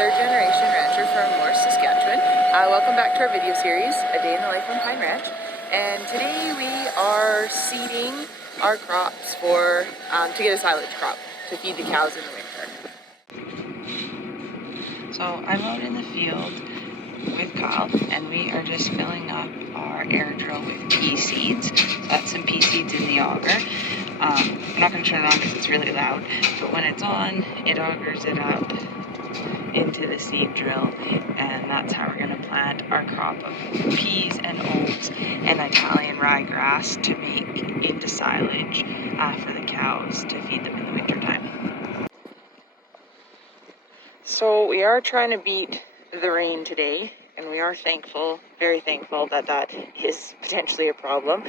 third generation rancher from Morris, Saskatchewan. Welcome back to our video series, A Day in the Life on Pine Ranch. And today we are seeding our crops for to get a silage crop to feed the cows in the winter. So I'm out in the field with Kyle, and we are just filling up our air drill with pea seeds. So that's some pea seeds in the auger. I'm not going to turn it on because it's really loud, but when it's on, it augers it up into the seed drill, and that's how we're going to plant our crop of peas and oats and Italian ryegrass to make into silage for the cows to feed them in the wintertime. So we are trying to beat the rain today, and we are thankful, very thankful that that is potentially a problem.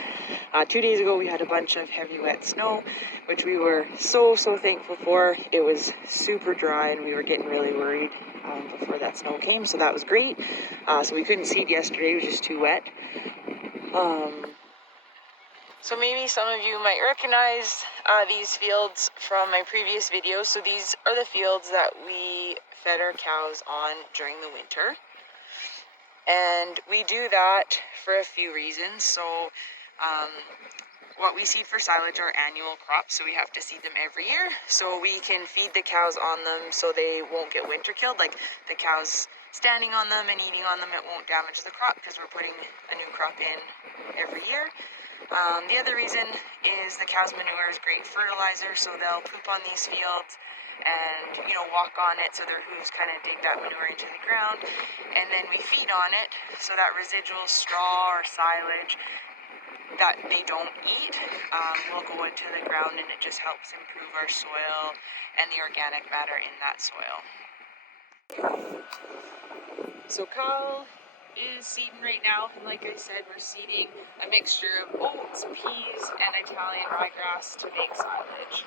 2 days ago we had a bunch of heavy wet snow, which we were so thankful for. It was super dry and we were getting really worried before that snow came, so that was great. So we couldn't seed yesterday, it was just too wet. So maybe some of you might recognize these fields from my previous videos. So these are the fields that we fed our cows on during the winter. And we do that for a few reasons. So what we seed for silage are annual crops, so we have to seed them every year so we can feed the cows on them so they won't get winter killed. Like the cows standing on them and eating on them, it won't damage the crop because we're putting a new crop in every year. The other reason is the cow's manure is great fertilizer, so they'll poop on these fields and, you know, walk on it, so their hooves kind of dig that manure into the ground, and then we feed on it, so that residual straw or silage that they don't eat will go into the ground, and it just helps improve our soil and the organic matter in that soil. So Kyle is seeding right now, and like I said, we're seeding a mixture of oats, peas, and Italian ryegrass to make silage.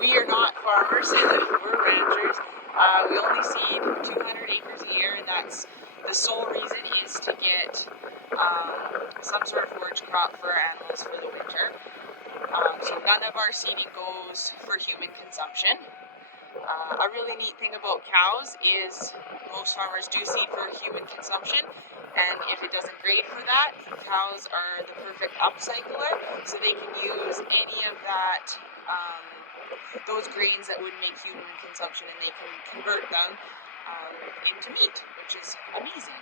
We are not farmers, we're ranchers. We only seed 200 acres a year, and that's the sole reason is to get some sort of forage crop for our animals for the winter. So none of our seeding goes for human consumption. A really neat thing about cows is most farmers do seed for human consumption, and if it doesn't grade for that, cows are the perfect upcycler, so they can use any of that, those grains that would make human consumption, and they can convert them into meat, which is amazing.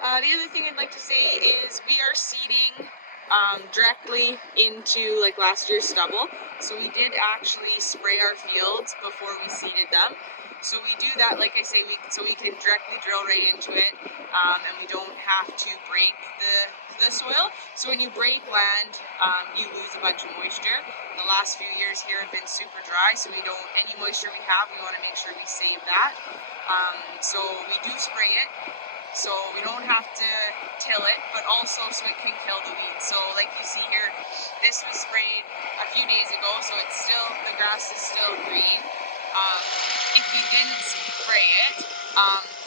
The other thing I'd like to say is we are seeding directly into like last year's stubble. So we did actually spray our fields before we seeded them. So we do that, like I say, so we can directly drill right into it, and we don't have to break the soil. So when you break land, you lose a bunch of moisture. The last few years here have been super dry, so we don't, any moisture we have, we want to make sure we save that. So we do spray it, so we don't have to till it, but also so it can kill the weeds. So like you see here, this was sprayed a few days ago, so it's still, the grass is still green. If we didn't spray it,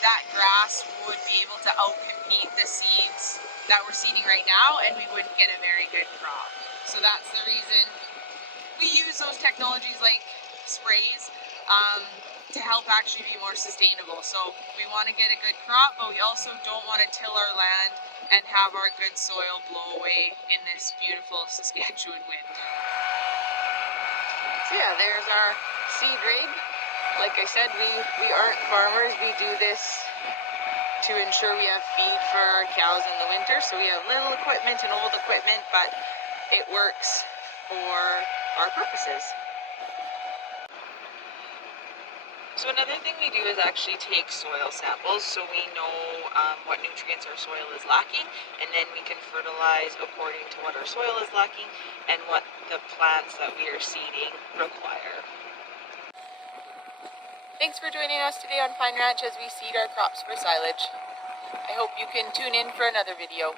that grass would be able to outcompete the seeds that we're seeding right now, and we wouldn't get a very good crop. So that's the reason we use those technologies like sprays to help actually be more sustainable. So we want to get a good crop, but we also don't want to till our land and have our good soil blow away in this beautiful Saskatchewan wind. So yeah, there's our seed rig. Like I said, we aren't farmers. We do this to ensure we have feed for our cows in the winter. So we have little equipment and old equipment, but it works for our purposes. So another thing we do is actually take soil samples, so we know what nutrients our soil is lacking, and then we can fertilize according to what our soil is lacking and what the plants that we are seeding require. Thanks for joining us today on Pine Ranch as we seed our crops for silage. I hope you can tune in for another video.